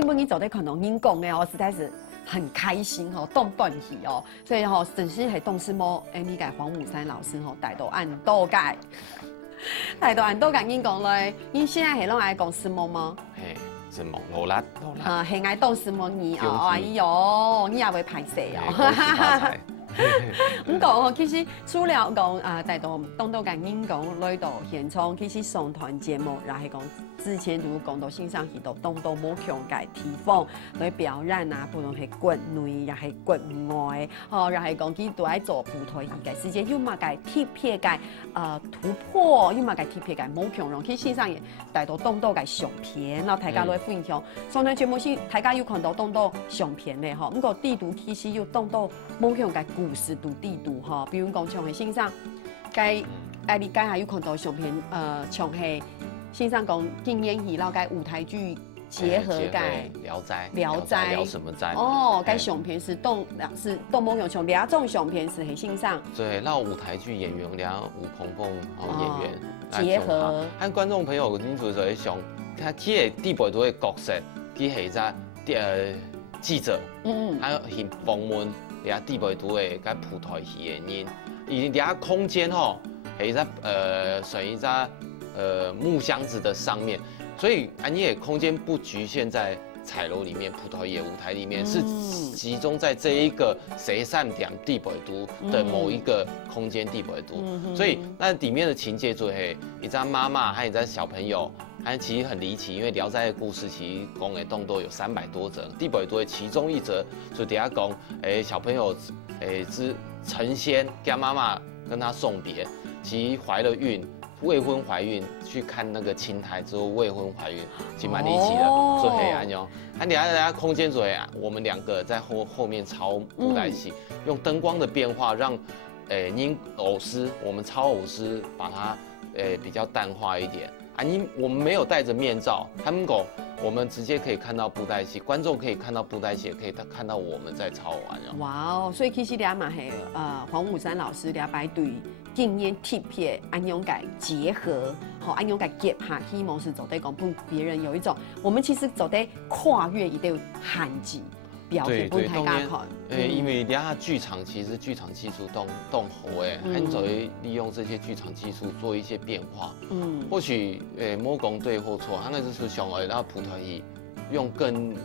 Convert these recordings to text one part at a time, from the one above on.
根本你走在看到您讲的哦，实在是很开心哦，动断起哦，所以吼，真是系动师模，你甲黄武山老师吼带到按倒解，带到按倒解您讲咧，您现在系拢爱讲师模吗？嘿，师模罗拉。系爱动师模你哦，哎呦，你也会拍摄哦。咁講哦，其實除了講帶到東都間英講來到現場，其實上台節目，然後係講之前如講到線上去到東都冇強嘅地方來表演啊，不論係國內又係國外，然後係講佢都喺做舞台戲嘅時間，要麼嘅特別嘅突破，要麼嘅特別嘅冇強容，佢線上也帶到東都嘅相片，然後大家來分享。上台節目是大家要看到東都相片咧，嗬，咁個地圖其實要東都冇強嘅故事度地圖嗬，比如講像係線上，你家下要看到相片，像係線上講經驗戲，然後舞台劇結合嘅聊齋聊什麼齋？哦，該相片是動冇用像兩種相片是係線上。對，讓舞台劇演員吳鵬鵬演員結合，和觀眾朋友你做在想，他佢係地陪都嘅角色，佢係只記者，還有去訪問。你地陪都會甲舞台戲嘅人，伊啲空間吼，係屬於木箱子的上面，所以你嘅空間不局限在彩樓裡面，舞台戲舞台裡面，是集中在這一個誰善點地陪都的某一個空間地陪都，所以那裡面的情節就係一隻媽媽和一隻小朋友。其實很離奇，因為《聊齋》的故事其實講的東都有300多則，地陪都的其中一則就底下講，小朋友成仙，跟媽媽跟他送別，其實懷了孕，未婚懷孕，去看那個青苔之後未婚懷孕，其實蠻離奇的，做黑暗喲。他底下空間就我們兩個在後面操布袋戲，用燈光的變化讓您偶師，我們操偶師把它比較淡化一點。我們沒有戴着面罩，他們講我們直接可以看到布袋戲，觀眾可以看到布袋戲，也可以看到我們在操玩。哇哦！所以其實你嘛係黃武山老師，你擺對經驗貼片安樣嘅結合，安樣嘅結合，希望是做得講幫別人有一種，我們其實做得跨越一啲限制。表現俾大家看。因為底下劇場其實劇場技術動好很早利用這些劇場技術做一些變化。或許冇講對或錯，那就是想讓舞台戲用更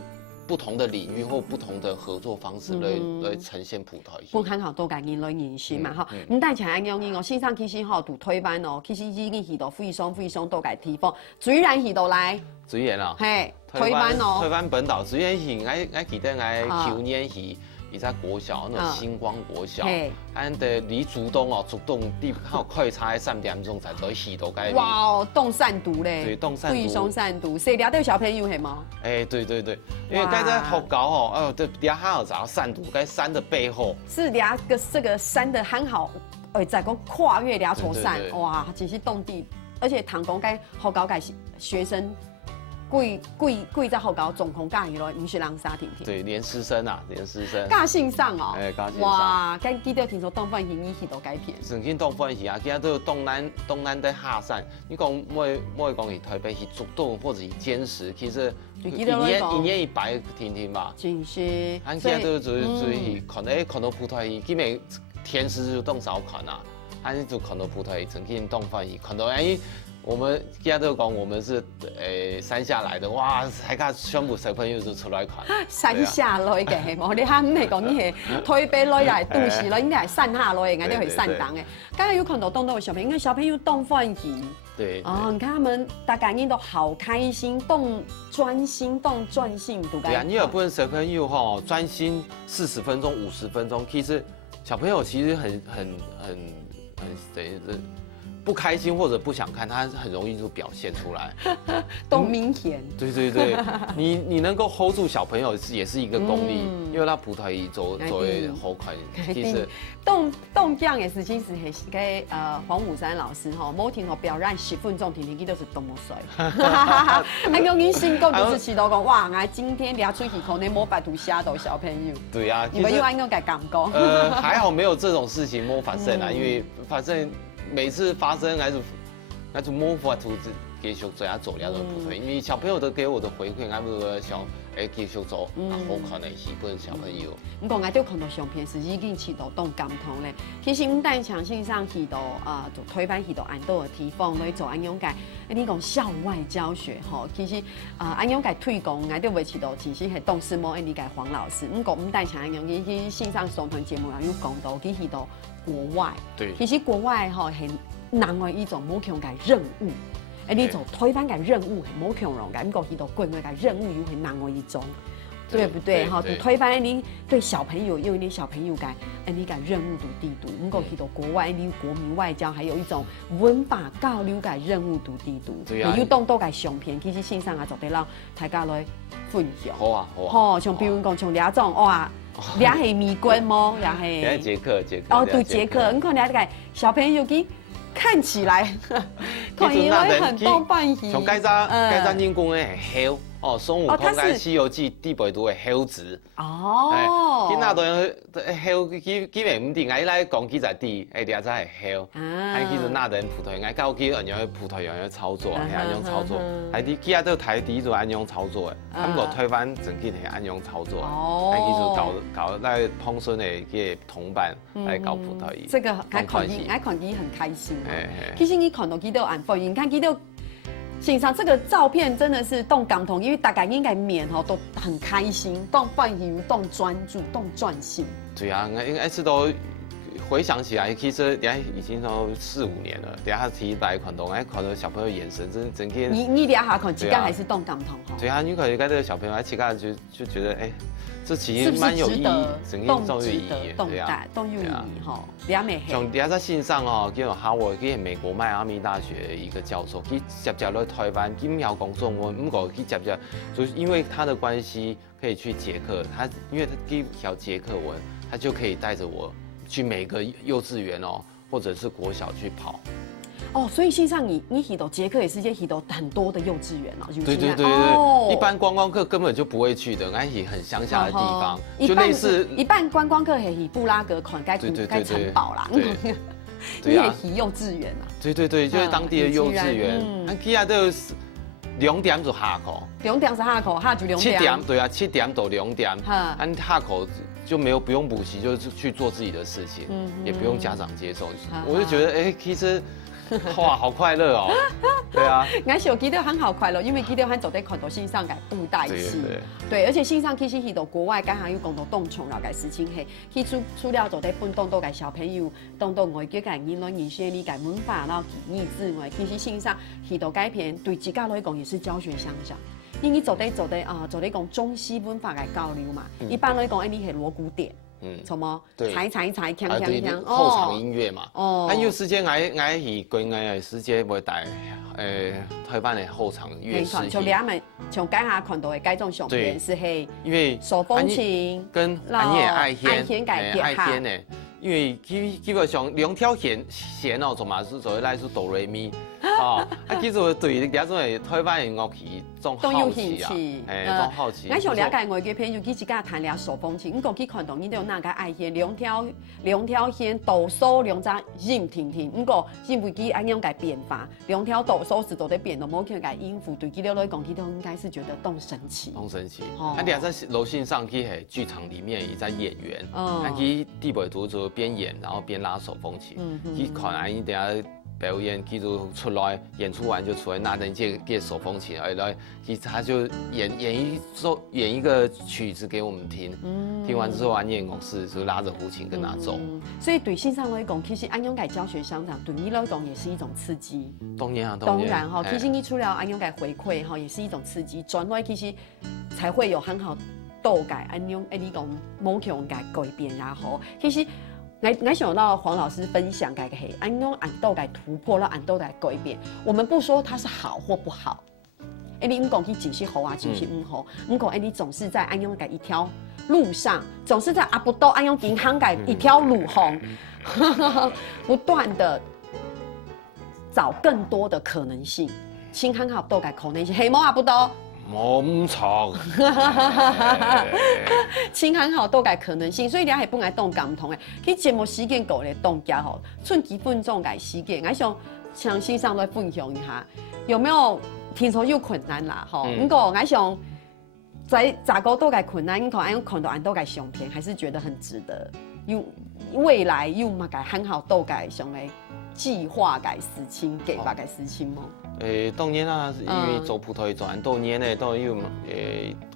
不同的領域或不同的合作方式來呈現舞台戲。本很好多嘅人來認識嘛，哈。咁但係像咁樣，我線上其實好讀推班哦，其實已經去到非常多嘅地方，雖然去到來。水源啊，係推班哦，推班本島水源係我記得我去年去一隻國小，那星光國小，俺哋離竹東哦，竹東地靠快差3點鐘才可以去到嗰邊。哇哦，凍散毒咧，對，凍散毒，非常散毒，誰了解小朋友係嗎？對，因為嗰隻學校哦，對，底下還有找散毒，嗰山的背後是兩個這個山的很好，在個跨越兩座山，哇，真是動地，而且唐公該學校該學生。貴在學校總共教起來唔是人沙甜甜。對，連師生啊，連師生。教線上哦。教線上。哇，跟記得聽說東方演藝去到改片。曾經東方戲啊，其他都有東南的下山。你講冇講去台北去竹東或者去堅石，其實一年100聽吧。真是。俺其他都去看到舞台戲，基本天時就動少看啊，俺就看到舞台戲，曾經東方戲看到我們其他都講我們是山下來的，哇！大家全部小朋友就出來看。山下來嘅係冇，你啱唔係講呢係台北來又係都市來，應該係山下來嘅，應該係山東嘅。剛才有看到東東嘅小朋友，因為小朋友動歡喜。對。哦，你看他們大家應都好開心，動專心，動專心，對吧？對啊，你有部分小朋友哈專心40分鐘、50分鐘，其實小朋友其實很等於是。不開心或者不想看，他很容易就表現出來，都明顯。對，你能夠 hold 住小朋友也是一個功力，因為他舞台做為好看。其實動將嘅事情是係黃武山老師吼，冇聽我表演10分鐘，天天都是多麼帥。還有你新講就是祈禱講，哇！我今天倆出去可能冇辦法嚇到小朋友。對啊，你們有安個嘅感覺？還好沒有這種事情冇發生啊，因為反正。每次發生，還是冇法處继续做做了就不退，因为小朋友都给我的回馈，我不是想继续做，好可能是本小朋友。不过我就看到相片是已经去到动感通咧，其实唔但相信上去到就推翻去到安多的地方来做安养界，你讲校外教学吼，其实安养界推广我就维持到其实系动视摸理解黄老师，不过唔但像安养，其线上上团节目也有讲到，其实到国外，对，其实国外吼系另外一种目强嘅任务。你做推翻嘅任务係冇強容嘅，咁個去到國外嘅任務又係另外一種，對不對？哈，推翻你對小朋友，因為你小朋友嘅你嘅任務度地度，咁個去到國外你國民外交，還有一種文化交流嘅任務度地度，有當多嘅相片，其實線上啊做得啦，大家來分享。好啊，好啊。吼，像比如講像兩種哇，兩係美軍麼，兩係捷克。哦，對捷克，你看兩個小朋友佢。看起來，看起來很多扮戲。像介早人講嘅係猴，哦，孫悟空喺《西遊記》第八度嘅猴子。哦。佢那度猴，佢唔定愛來講佢在地，第二隻係猴。係佢就那人葡萄牙，教佢按樣葡萄牙嘅操作，係按樣操作。係啲佢都睇第一組按樣操作嘅，咁個推翻整件係按樣操作。哦。係佢就搞來碰順嘅佢同伴來搞葡萄牙。這個我看佢很開心。其實你看到佢都安放，你看佢都。欣賞這個照片真的是動感同，因為大家應該面吼都很開心，動放心、動專注、動專心。對啊，我一直都回想起來，其實已經都4、5年了。等下提來看到，看到小朋友眼神真整個。你等下看，幾個還是動感同吼？對啊，你看這個小朋友，幾個就覺得這其實蠻有意義，整個都有意義，對啊，都有意義哈。兩美黑。像在線上哦，叫做哈佛，佢係美國邁阿密大學一個教授，佢接在台灣，佢唔要講中文，不過佢接，就是因為他的關係可以去捷克，他因為他佢曉捷克文，他就可以帶着我去每個幼稚園哦，或者是國小去跑。哦，所以線上你去到捷克也是去到很多的幼稚園哦，對，一般觀光客根本就不會去的，那是很鄉下的地方，就類似一般觀光客係去布拉格看該城堡啦，你也去幼稚園啊？對，就是當地的幼稚園，佢啊都2點就下課，2點是下課，下就2點。7點對啊，7點到2點，按下課就不用補習，就是去做自己的事情，也不用家長接送，我就覺得其實。哇，好快樂哦！對啊，我小記得很好快樂，因為記得很早在看到線上嘅布袋戲，對，而且線上其實去到國外，剛才有講到動重要嘅事情係，去除了做在本當到嘅小朋友，當到外國嘅人來認識你嘅文化，然後語言之外，其實線上去到改變對自家來講也是教學相長，因為做在講中西文化嘅交流嘛，一般來講，你係鑼鼓點。什麼？踩，鏘，後場音樂嘛。哦。有時間我去國外時間會帶台灣的後場樂師。像你們像剛下看到的這種相片是係，因為手風琴跟安妮愛弦愛弦呢，因為基本上2條弦哦，做嘛是做來是哆來咪。哦，其實我對呢種係台灣的樂器種好奇啊，種好奇。我想了解外國朋友，佢自家彈了手風琴，我過去看到你都有那個愛弦兩條弦，倒數兩隻音停停，不過因為佢安樣個變化，2條倒數是做得變到冇佢個音符，對佢哋來講，佢都應該是覺得動神奇。動神奇。他哋在樓線上，佢係劇場裡面也在演員，佢地尾圖就邊演，然後邊拉手風琴，佢可能你等下。表演，佢就出來演出完就出來拿着這手風琴，來，他就演一個曲子給我們聽，聽完之後啊，念樂師就拉着胡琴跟他走。所以對線上來講，其實安養界教學相長，對你來講也是一種刺激。當然哈，其實你除了安養界回饋哈，也是一種刺激，轉來其實才會有很好度界安養你講某種界改變也好，其實。我想到黃老師分享嘅係安養按度嘅突破，讓按度嘅改變。我們不說它是好或不好，你唔講佢只是好啊，只是唔好。唔講你總是在安養嘅一條路上，總是在阿不到安養銀行嘅一條路紅，不斷的找更多的可能性，請很好度嘅可能性，係冇阿不到。冇咁錯，請很好度嘅可能性，所以你係本來動感同嘅，佢節目時間夠嚟動家吼，剩幾分鐘嘅時間，我想像先生来分享一下，有没有听说有困难啦？吼，不过我想在咋个都该困难，你看到俺都该上天，还是觉得很值得。有未来有嘛该很好都该上来计划该事情，计划该事情吗？当然啦，因为做葡萄酒多年呢，都有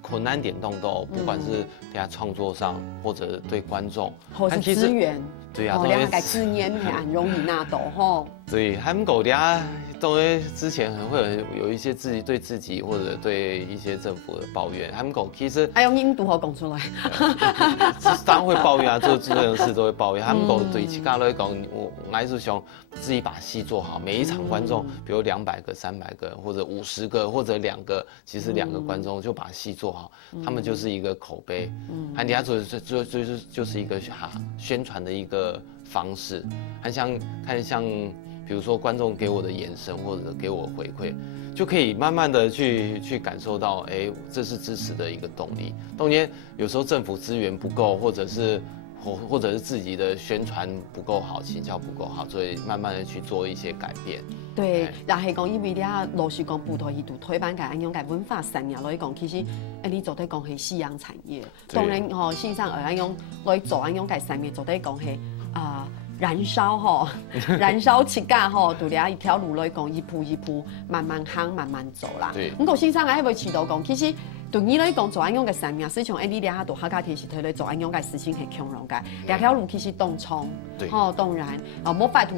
困难点都多，不管是在创作上，或者对观众，或是资源，对啊，两个该资源很容易拿到吼。对，他们狗俩都会之前很会有一些对自己或者对一些政府的抱怨，他们狗其实用印度话讲出来，当然会抱怨啊，做这种事都会抱怨。他们狗对其他来讲，我还是想自己把戏做好，每一场观众，比如200个、300个，或者50个，或者2个，其实2个观众就把戏做好，他们就是一个口碑，人家就是一个宣传的一个方式，看像。比如说观众给我的眼神或者给我回馈，就可以慢慢的去感受到，这是支持的一个动力。当然有时候政府资源不够，或者是自己的宣传不够好，行销不够好，所以慢慢的去做一些改变。对，也是讲因为你啊，老实讲，葡萄牙推板个安样个文化产业来讲，其实你做在讲是夕阳产业。当然线上安样来做安样个产业，做在讲是燃烧吼，燃烧起价吼，对俩一条路来讲，一步一步慢慢行，慢慢走啦。对。不过先生还会祈祷讲，其实对你来讲做安样嘅产业，实际上你俩都客家其实推来做安样嘅事情係強容嘅，兩條路其實當衝，吼當然，冇法度，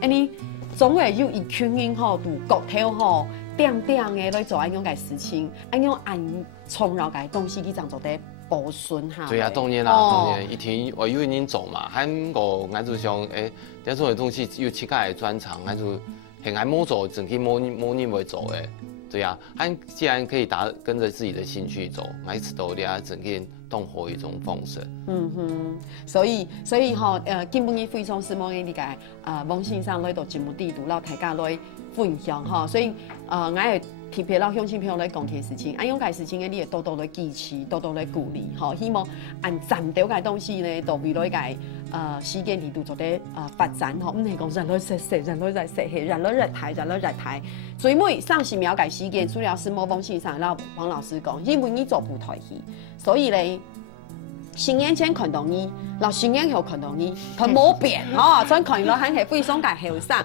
你總會有一群人吼，度各條吼，點嘅來做安樣嘅事情，安樣按衝繞嘅東西去這做得。保存下。对啊，當然啦，當然，一天我因為您走嘛，韓國俺就想，這種東西有其他嘅專長，俺就很愛摸走，整天摸你會走誒，對啊，俺既然可以跟着自己的興趣走，每次都倆整天動活一種豐盛。所以吼，今晡日非常希望你個網線上來到節目地度，讓大家來分享吼，所以我會。特別讓鄉親朋友來講嘅事情，按樣嘅事情你會多多來支持，多多來鼓勵，吼，希望按賺到嘅東西呢，到未來嘅時間裡度做啲發展，吼，唔係講人來食，人來在食，係人來熱台。最尾30秒嘅時間，除了是某方線上，然後黃老師講，因為你做舞台戲，所以咧。新年前看到你，然後新年後看到你，佢冇變哦，所以看到很係非常嘅後生，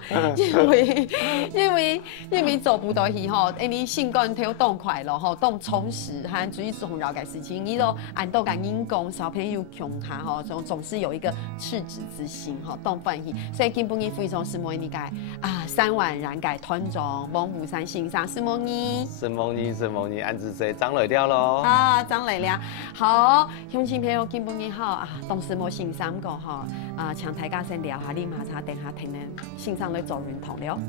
因為做舞台戲吼，你心肝跳動快樂吼，動充實和最重要嘅事情，你都按到嘅人講，小朋友強下吼，總是有一個赤子之心吼，動歡喜，所以今晡日非常希望你嘅3萬人嘅團長王武山先生，希望你，按住這長來了咯。長來了，好，鄉親朋友。今晡日好當時冇欣賞過請大家先聊下，你馬上等下聽呢欣賞嚟做認同了。